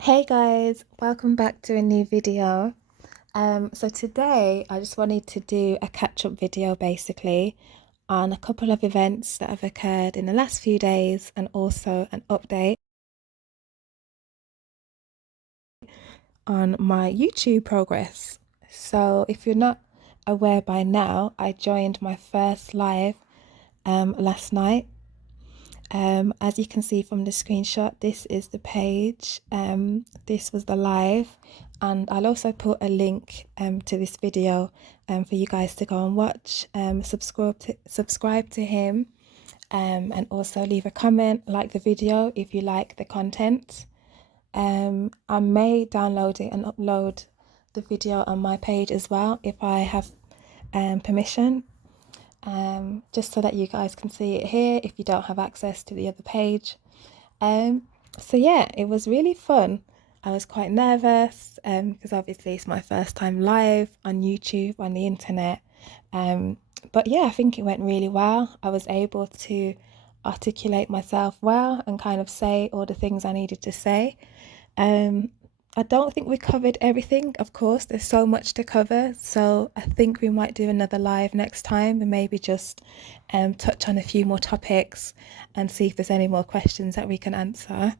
Hey guys, welcome back to a new video. So today I just wanted to do a catch-up video basically on a couple of events that have occurred in the last few days and also an update on my YouTube progress. So if you're not aware by now, I joined my first live last night. As you can see from the screenshot, this is the page. This was the live, and I'll also put a link to this video for you guys to go and watch. Subscribe to him, and also leave a comment, like the video if you like the content. I may download it and upload the video on my page as well if I have permission, just so that you guys can see it here if you don't have access to the other page. So yeah, it was really fun. I was quite nervous because obviously it's my first time live on YouTube, on the internet. But yeah, I think it went really well. I was able to articulate myself well and kind of say all the things I needed to say. Um, I don't think we covered everything, of course, there's so much to cover. So I think we might do another live next time and maybe just touch on a few more topics and see if there's any more questions that we can answer.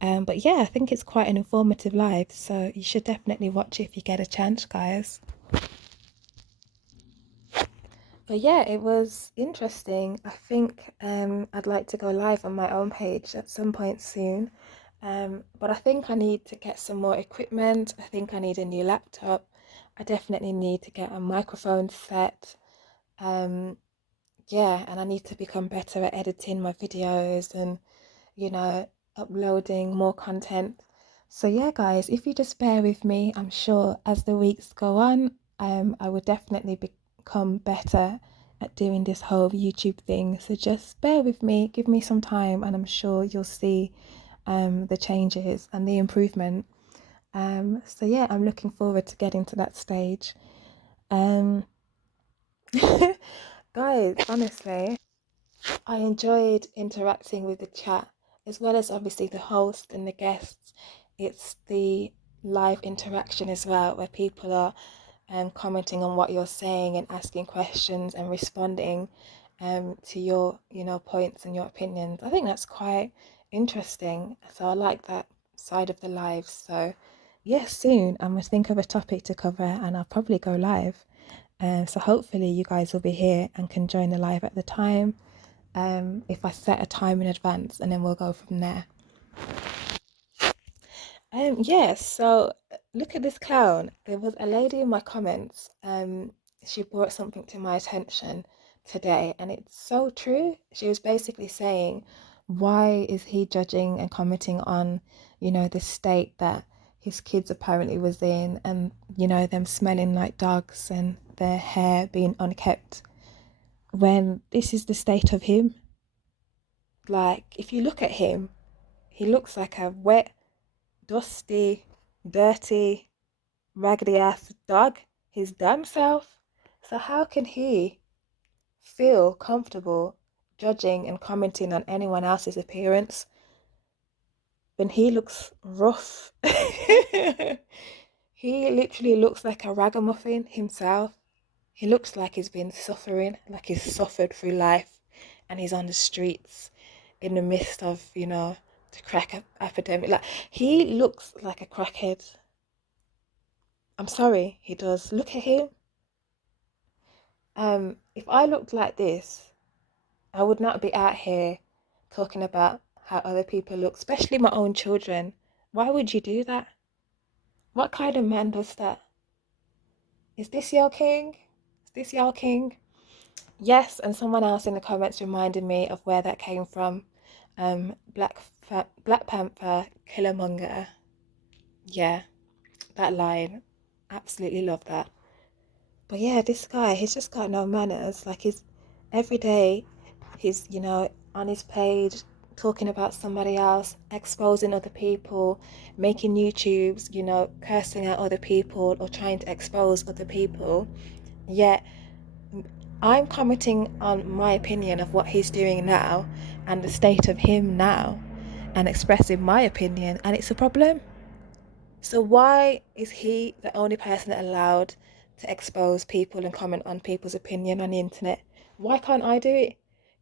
But yeah, I think it's quite an informative live, so you should definitely watch it if you get a chance, guys. But yeah, it was interesting. I think I'd like to go live on my own page at some point soon. But I think I need to get some more equipment. I think I need a new laptop. I definitely need to get a microphone set. Um, yeah, and I need to become better at editing my videos and, you know, uploading more content. So yeah, guys, if you just bear with me, I'm sure as the weeks go on, I will definitely become better at doing this whole YouTube thing. So just bear with me, give me some time, and I'm sure you'll see the changes and the improvement. So yeah, I'm looking forward to getting to that stage. Um, guys, honestly, I enjoyed interacting with the chat as well as obviously the host and the guests. It's the live interaction as well, where people are commenting on what you're saying and asking questions and responding to your, points and your opinions. I think that's quite interesting. So I like that side of the live. So yes, soon I'm gonna think of a topic to cover and I'll probably go live. So hopefully you guys will be here and can join the live at the time. If I set a time in advance, and then we'll go from there. Yes, so look at this clown. There was a lady in my comments. She brought something to my attention today, and it's so true. She was basically saying, why is he judging and commenting on, the state that his kids apparently was in, and them smelling like dogs and their hair being unkept, when this is the state of him. Like, if you look at him, he looks like a wet, dusty, dirty, raggedy ass dog, his damn self. So how can he feel comfortable judging and commenting on anyone else's appearance when he looks rough? He literally looks like a ragamuffin himself. He looks like he's been suffering, like he's suffered through life, and he's on the streets in the midst of, the crack epidemic. Like, he looks like a crackhead. I'm sorry, he does. Look at him. If I looked like this, I would not be out here talking about how other people look, especially my own children. Why would you do that? What kind of man does that? Is this your king? Is this your king? Yes, and someone else in the comments reminded me of where that came from. Black Panther, Killmonger. Yeah, that line. Absolutely love that. But yeah, this guy, he's just got no manners. Like, he's every day, he's, on his page talking about somebody else, exposing other people, making YouTubes, cursing out other people or trying to expose other people. Yet I'm commenting on my opinion of what he's doing now and the state of him now and expressing my opinion, and it's a problem. So why is he the only person allowed to expose people and comment on people's opinion on the internet? Why can't I do it?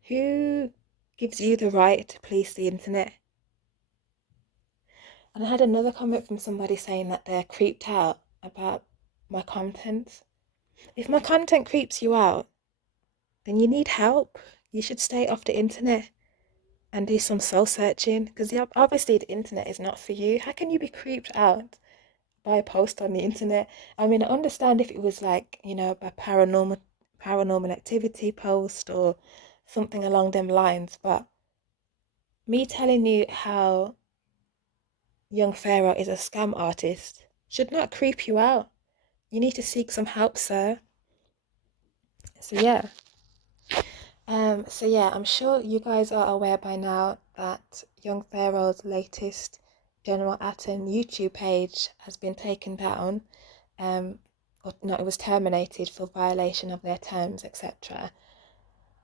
Who gives you the right to police the internet? And I had another comment from somebody saying that they're creeped out about my content. If my content creeps you out, then you need help. You should stay off the internet and do some soul searching, because obviously the internet is not for you. How can you be creeped out by a post on the internet? I mean, I understand if it was like, a paranormal activity post or something along them lines, but me telling you how young Pharaoh is a scam artist should not creep you out. You need to seek some help, sir. So yeah. I'm sure you guys are aware by now that Young Pharaoh's latest General Atom YouTube page has been taken down. Or no, it was terminated for violation of their terms, etc.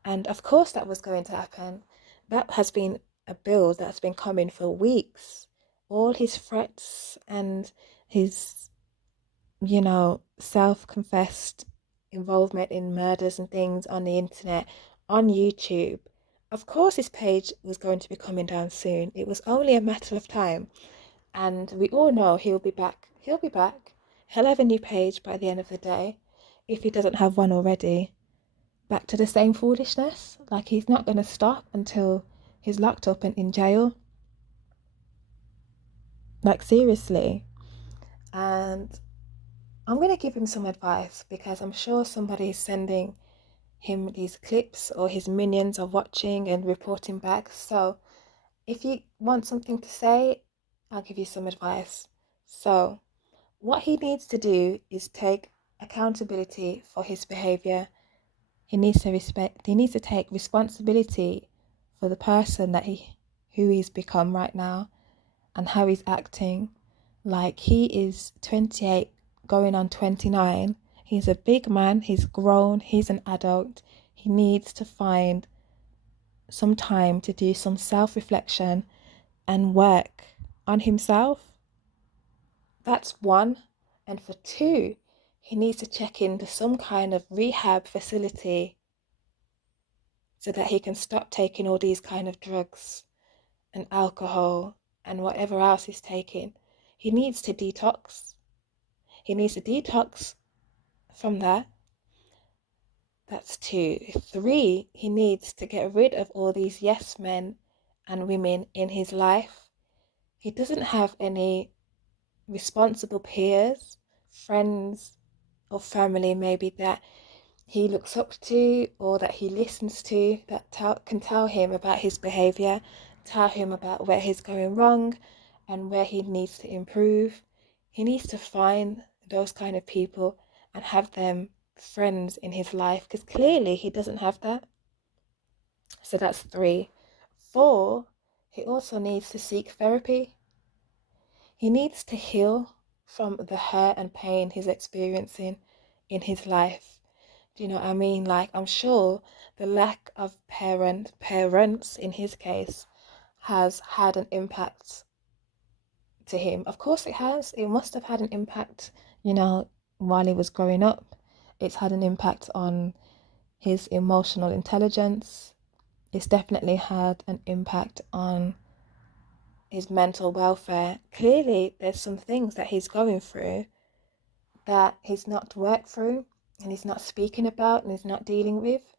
And of course that was going to happen. That has been a bill that's been coming for weeks. All his threats and his, self-confessed involvement in murders and things on the internet, on YouTube. Of course, his page was going to be coming down soon. It was only a matter of time. And we all know he'll be back. He'll be back. He'll have a new page by the end of the day, if he doesn't have one already. Back to the same foolishness. Like, he's not going to stop until he's locked up and in jail. Like, seriously. And I'm going to give him some advice, because I'm sure somebody is sending him these clips, or his minions are watching and reporting back. So if you want something to say, I'll give you some advice. So what he needs to do is take accountability for his behavior. He needs to take responsibility for the person who he's become right now and how he's acting. Like, he is 28 going on 29. He's a big man, he's grown, he's an adult. He needs to find some time to do some self-reflection and work on himself. That's one. And for two, he needs to check into some kind of rehab facility so that he can stop taking all these kind of drugs and alcohol and whatever else he's taking. He needs to detox. He needs to detox from that. That's two. Three, he needs to get rid of all these yes men and women in his life. He doesn't have any responsible peers, friends, or family maybe that he looks up to or that he listens to that can tell him about his behavior, tell him about where he's going wrong and where he needs to improve. He needs to find those kind of people and have them friends in his life, because clearly he doesn't have that. So that's three. Four, he also needs to seek therapy. He needs to heal from the hurt and pain he's experiencing in his life. Do you know what I mean? Like, I'm sure the lack of parents in his case has had an impact to him. Of course it has. It must have had an impact, while he was growing up. It's had an impact on his emotional intelligence. It's definitely had an impact on his mental welfare. Clearly, there's some things that he's going through that he's not worked through and he's not speaking about and he's not dealing with.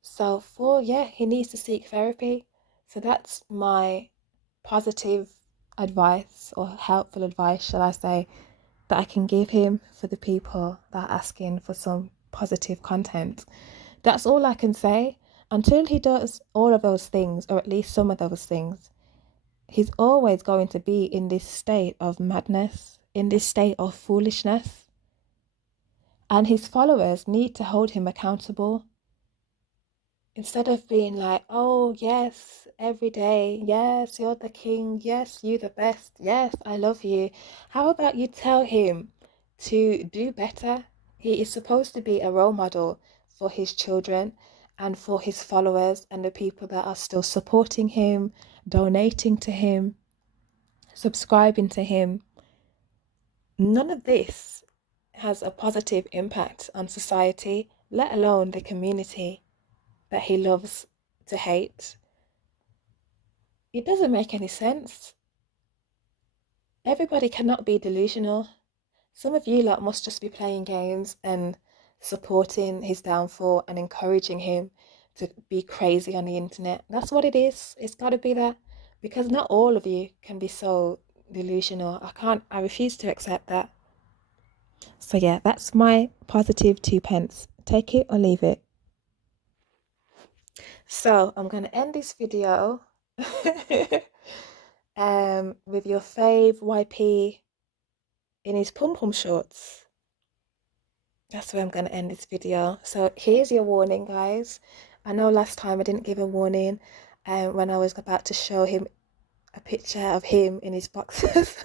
So four, yeah, he needs to seek therapy. So that's my positive advice, or helpful advice, shall I say, that I can give him for the people that are asking for some positive content. That's all I can say. Until he does all of those things, or at least some of those things, he's always going to be in this state of madness, in this state of foolishness. And his followers need to hold him accountable. Instead of being like, oh, yes, every day, yes, you're the king, yes, you the best, yes, I love you. How about you tell him to do better? He is supposed to be a role model for his children and for his followers and the people that are still supporting him, donating to him, subscribing to him. None of this has a positive impact on society, let alone the community that he loves to hate. It doesn't make any sense. Everybody cannot be delusional. Some of you lot must just be playing games and supporting his downfall and encouraging him to be crazy on the internet. That's what it is. It's got to be that, because not all of you can be so delusional. I refuse to accept that. So yeah, that's my positive 2p. Take it or leave it. So I'm going to end this video with your fave YP in his pom pom shorts. That's where I'm going to end this video. So here's your warning, guys. I know last time I didn't give a warning when I was about to show him a picture of him in his boxers.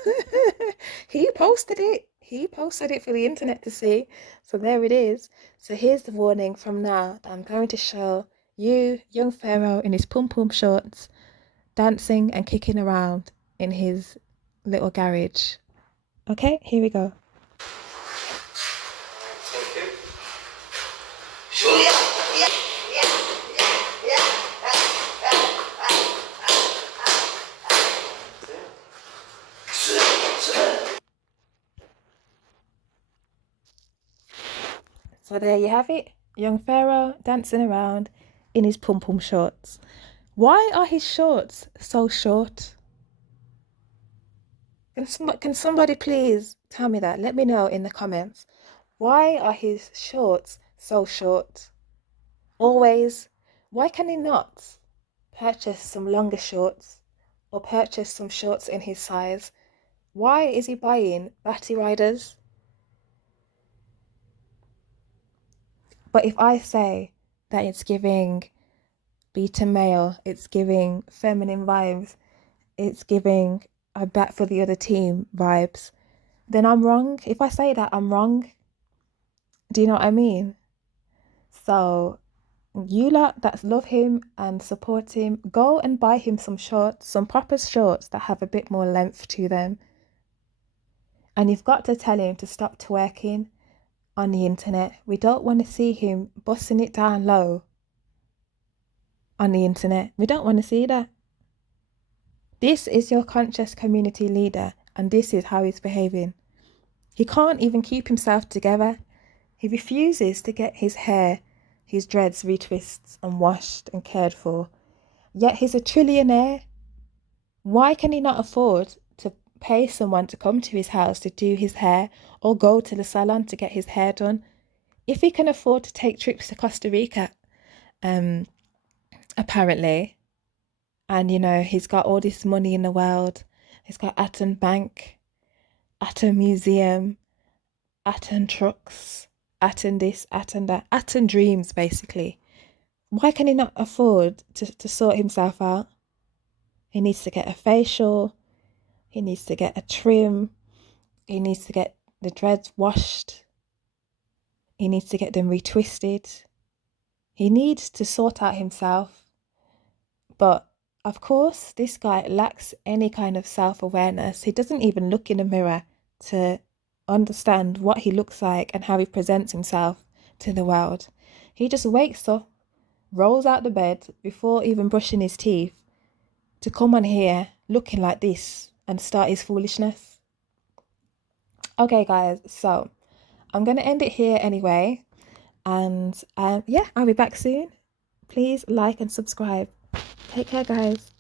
He posted it. He posted it for the internet to see. So there it is. So here's the warning from now that I'm going to show you, young Pharaoh, in his pom pom shorts, dancing and kicking around in his little garage. Okay, here we go. So there you have it, young Pharaoh dancing around in his pom pom shorts. Why are his shorts so short? Can somebody please tell me that? Let me know in the comments. Why are his shorts so short? Always. Why can he not purchase some longer shorts or purchase some shorts in his size? Why is he buying Batty Riders? But if I say that it's giving beta male, it's giving feminine vibes, it's giving I bat for the other team vibes, then I'm wrong. If I say that, I'm wrong. Do you know what I mean? So you lot that love him and support him, go and buy him some shorts, some proper shorts that have a bit more length to them. And you've got to tell him to stop twerking on the internet. We don't want to see him busting it down low on the internet. We don't want to see that. This is your conscious community leader, and this is how he's behaving. He can't even keep himself together. He refuses to get his hair, his dreads retwisted and washed and cared for. Yet he's a trillionaire. Why can he not afford to pay someone to come to his house to do his hair or go to the salon to get his hair done? If he can afford to take trips to Costa Rica, apparently, and you know, he's got all this money in the world. He's got Atom Bank, Atom Museum, Atom Trucks, Atom this, Atom that, Atom Dreams, basically. Why can he not afford to sort himself out? He needs to get a facial. He needs to get a trim. He needs to get the dreads washed. He needs to get them retwisted. He needs to sort out himself. But of course, this guy lacks any kind of self-awareness. He doesn't even look in a mirror to understand what he looks like and how he presents himself to the world. He just wakes up, rolls out the bed before even brushing his teeth to come on here looking like this and start his foolishness. Okay, guys, so I'm going to end it here anyway. And yeah, I'll be back soon. Please like and subscribe. Take care, guys.